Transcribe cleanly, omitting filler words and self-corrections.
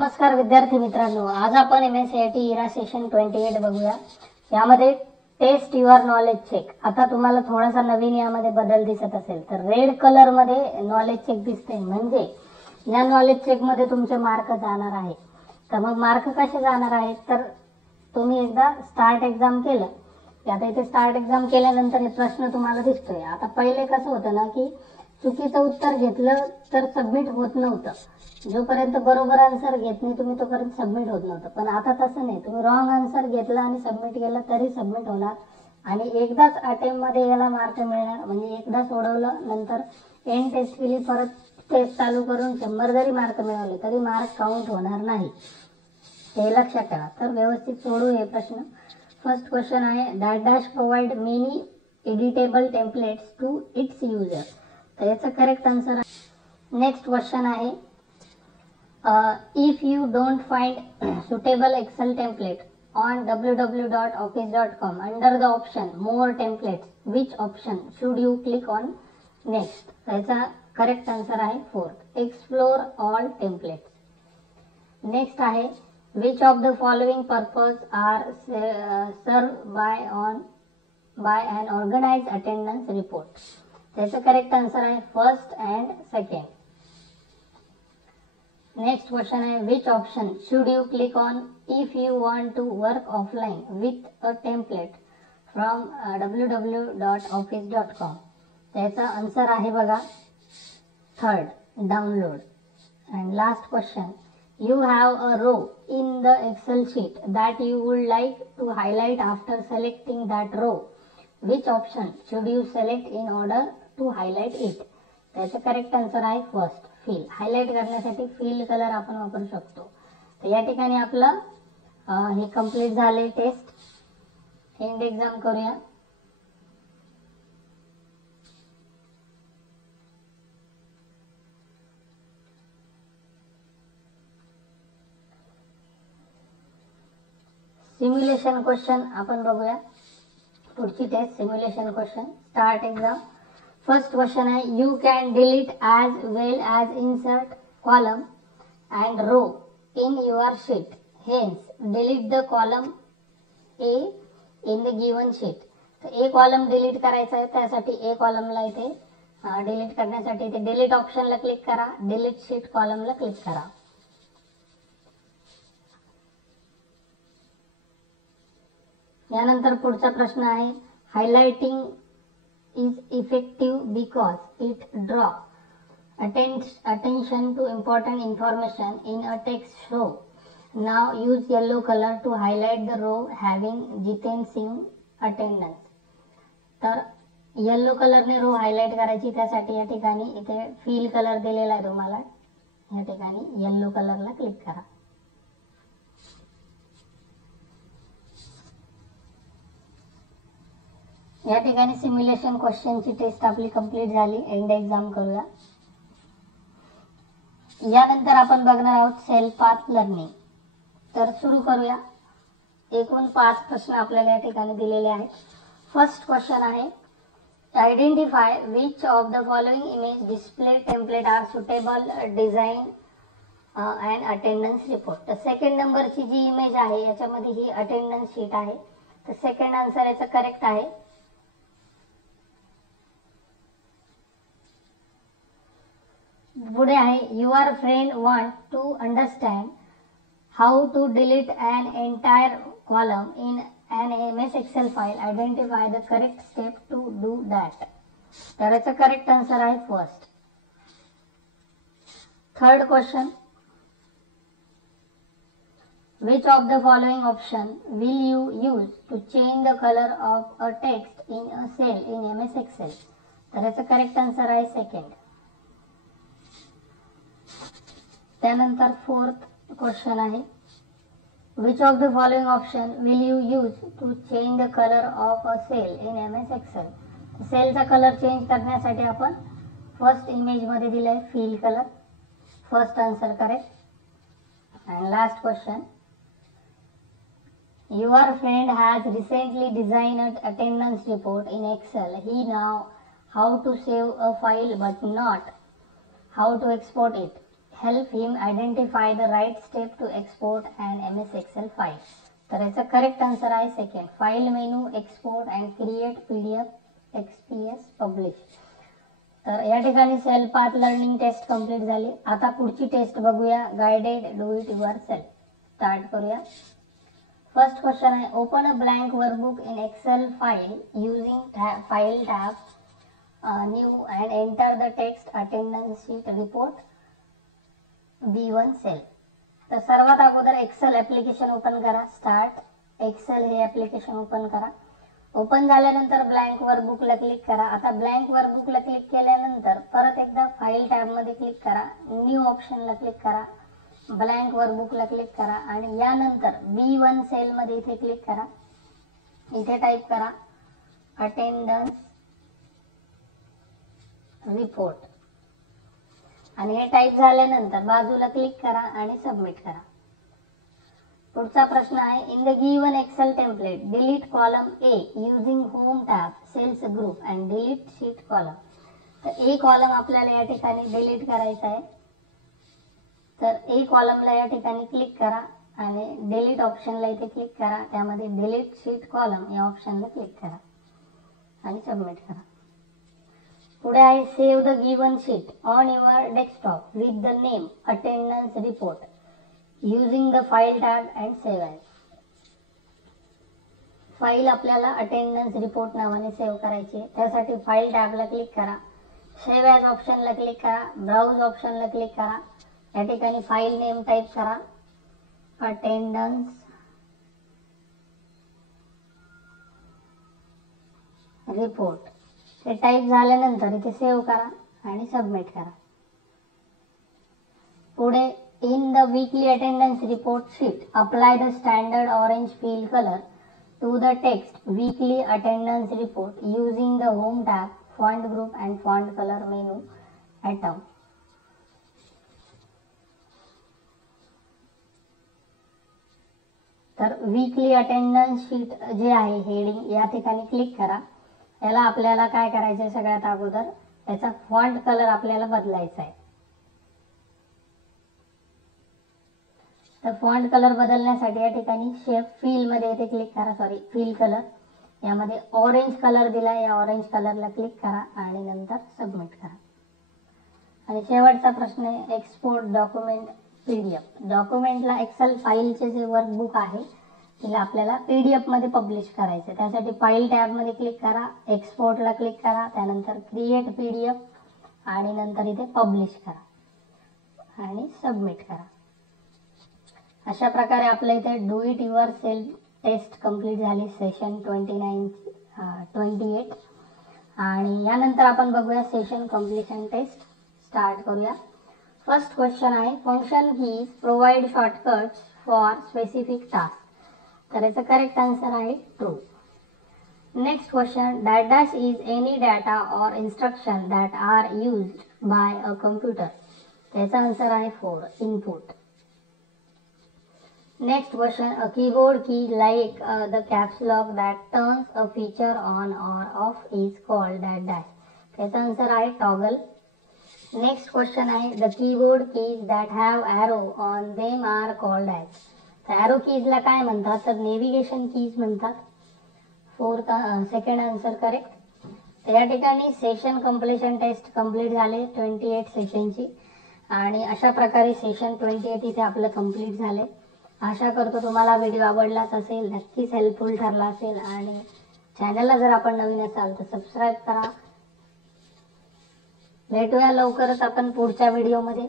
नमस्कार विद्यार्थी मित्रांनो, आज आपण MSCIT इरा सेशन 28 बघूया. यामध्ये टेस्ट युअर नॉलेज चेक. आता तुम्हाला थोडासा नवीन यामध्ये बदल दिसत असेल तर रेड कलर मध्ये नॉलेज चेक दिसते, म्हणजे या नॉलेज चेक मध्ये तुमचे मार्क जाणार आहे. तर मग मार्क कसे जाणार आहेत, तर तुम्ही एकदा स्टार्ट एक्झाम केलं. आता इथे स्टार्ट एक्झाम केल्यानंतर हे प्रश्न तुम्हाला दिसतोय. आता पहिले कसं होतं ना की चुकीचं उत्तर घेतलं तर सबमिट होत नव्हतं. जोपर्यंत बरोबर आन्सर घेत नाही तुम्ही तोपर्यंत सबमिट होत नव्हतं. पण आता तसं नाही, तुम्ही रॉंग आन्सर घेतला आणि सबमिट केलं तरी सबमिट होणार आणि एकदाच अटेम्प्ट मध्ये याला मार्क मिळणार. म्हणजे एकदा सोडवलं नंतर एंड टेस्ट केली, परत टेस्ट चालू करून 100 जरी मार्क मिळवले तरी मार्क काउंट होणार नाही, हे लक्षात ठेवा. तर व्यवस्थित सोडू हे प्रश्न. फर्स्ट क्वेश्चन आहे, dash dash provide many editable templates to its user. तर याचा करेक्ट आन्सर आहे. नेक्स्ट क्वेश्चन आहे, if you don't find suitable Excel template on www.office.com under the option more templates, which option should you click on next? याचा correct answer आहे fourth, explore all templates. Next आहे, which of the following purpose are served by an organized attendance report? त्याचा correct answer आहे first and second. Next question है, which option should you click on if you want to work offline with a template from www.office.com. त्याचा answer आहे बघा third, download. And last question, you have a row in the Excel sheet that you would like to highlight after selecting that row. Which option should you select in order to highlight it? त्याचा correct answer आहे first, fill. Highlight करण्यासाठी fill colour आपण वापरू शकतो. तर या ठिकाणी आपलं हे कंप्लीट झाले टेस्ट. एंड एक्झाम करूया. सिम्युलेशन क्वेश्चन आपण बघूया. पुढची test simulation question. Start exam. First question है, you can delete as well as insert column and row in your sheet. Hence, delete the column A in the given sheet. तर A column delete करायचा आहे, त्यासाठी ए कॉलमला इथे delete करण्यासाठी इथे delete ऑप्शनला click करा, delete sheet कॉलमला click करा. यानंतर पुढचा प्रश्न आहे, highlighting is effective because it draw attention to important information in a text row. Now use yellow color to highlight the row having Jiten Singh attendance. तर yellow कलरने row highlight करायची, त्यासाठी या ठिकाणी इथे फिल कलर दिलेला आहे तुम्हाला. या ठिकाणी येलो कलरला क्लिक करा. या ठिकाणी सिम्युलेशन क्वेश्चनची टेस्ट आपली कंप्लीट झाली. एंड एक्झाम करूया. यानंतर आपण बघणार आहोत सेल पाथ लर्निंग. तर सुरू करूया. एकूण 5 प्रश्न आपल्याला या ठिकाणी दिलेले आहेत. फर्स्ट क्वेश्चन आहे, identify which of the following image display template are suitable design and attendance report. तर सेकंड नंबरची जी इमेज आहे याच्यामध्ये ही अटेंडन्स शीट आहे. तर सेकंड आन्सर याचा करेक्ट आहे. पुढे आहे, your friend want to understand how to delete an entire column in an MS Excel file. Identify the correct step to do that. तर याचा करेक्ट आन्सर आहे first. Third question, which of the following option will you use to change the color of a text in a cell in MS Excel? तर याचा correct answer आहे second. त्यानंतर fourth question आहे, which of the following option will you use to change the color of a cell in MS Excel? सेलचा colour change करण्यासाठी आपण first image मध्ये दिलाय fill colour. First answer correct. And last question, your friend has recently designed attendance report in Excel. He knows how to save a file but not how to export it. help him identify the right step to export an MS Excel file. तर याचा correct answer आहे second, file menu, export and create PDF XPS publish. तर या ठिकाणी cell path learning test complete झाली. आता पुढची test बघूया, guided do it yourself. Start करूया. फर्स्ट क्वेश्चन आहे, open a blank workbook in Excel file using file tab new and enter the text attendance sheet report B1 cell. तर सर्वात अगोदर Excel application open करा. Start Excel हे application open करा. Open झाल्यानंतर blank वर्कबुकला click करा. आता ब्लँक वर्कबुकला क्लिक केल्यानंतर परत एकदा फाईल टॅब मध्ये क्लिक करा, न्यू ऑप्शनला क्लिक करा, ब्लँक वर्कबुकला क्लिक करा आणि यानंतर B1 सेल मध्ये इथे क्लिक करा. इथे टाईप करा अटेंडन्स रिपोर्ट आणि हे टाईप झाल्यानंतर बाजूला क्लिक करा आणि सबमिट करा. पुढचा प्रश्न आहे, in the given Excel template delete column A using home tab cells group and delete sheet column. तर ए कॉलम आपल्याला या ठिकाणी डिलीट करायचा आहे. तर ए कॉलमला या ठिकाणी क्लिक करा आणि डिलीट ऑप्शनला इथे क्लिक करा, त्यामध्ये डिलीट शीट कॉलम या ऑप्शनला क्लिक करा आणि सबमिट करा. पुढे आहे, save the given sheet on your desktop with the name attendance report using the file tab and save as. File आपल्याला अटेंडन्स रिपोर्ट नावाने सेव्ह करायची आहे. त्यासाठी फाईल टॅबला क्लिक करा, सेव्ह ॲज ऑप्शनला क्लिक करा, ब्राउज ऑप्शनला क्लिक करा. या ठिकाणी फाईल नेम टाईप करा अटेंडन्स रिपोर्ट. हे टाईप झाल्यानंतर इथे सेव्ह करा आणि सबमिट करा. पुढे in the weekly attendance report sheet apply the standard orange fill colour to the text weekly attendance report using the home tab font group and font colour menu item. तर weekly attendance sheet जे आहे heading या ठिकाणी click करा. याला आपल्याला काय करायचं आहे, सगळ्यात अगोदर याचा फॉन्ट कलर आपल्याला बदलायचा आहे. तर फॉन्ट कलर बदलण्यासाठी या ठिकाणी शेप फिल मध्ये इथे क्लिक करा, फिल कलर यामध्ये ऑरेंज कलर दिला, या ऑरेंज कलरला क्लिक करा आणि नंतर सबमिट करा. आणि शेवटचा प्रश्न आहे, एक्सपोर्ट डॉक्युमेंट PDF. डॉक्युमेंटला एक्सेल फाईलचे जे वर्कबुक आहे तिला आपल्याला PDF मध्ये पब्लिश करायचं. त्यासाठी फाईल टॅब मध्ये क्लिक करा, एक्सपोर्टला क्लिक करा, त्यानंतर क्रिएट PDF आणि नंतर इथे पब्लिश करा आणि सबमिट करा. अशा प्रकारे आपल्या इथे do it yourself test complete झाली, सेशन 28. आणि यानंतर आपण बघूया सेशन कंप्लीशन टेस्ट. स्टार्ट करूया. फर्स्ट क्वेश्चन आहे, function keys provide shortcuts for specific task. तर याचा करेक्ट आन्सर आहे true. Next question, dash is any data or instruction that are used by a computer. त्याचा आन्सर आहे 4 input. Next question, a keyboard key like the caps lock that turns a feature on or off is called dash. त्याचा answer आहे toggle. Next question आहे, the keyboard keys that have arrow on them are called as. तर arrow कीजला काय म्हणतात, तर navigation keys म्हणतात. Second answer correct. तर या ठिकाणी सेशन कंप्लीशन टेस्ट कंप्लीट झाले 28 सेशनची. आणि अशा प्रकारे सेशन 28 इथे आपलं कंप्लीट झाले. आशा करतो तुम्हाला व्हिडिओ आवडलाच असेल, नक्कीच हेल्पफुल ठरला असेल. आणि चॅनलला जर आपण नवीन असाल तर सबस्क्राईब करा. भेटूया लवकरच आपण पुढच्या व्हिडिओमध्ये.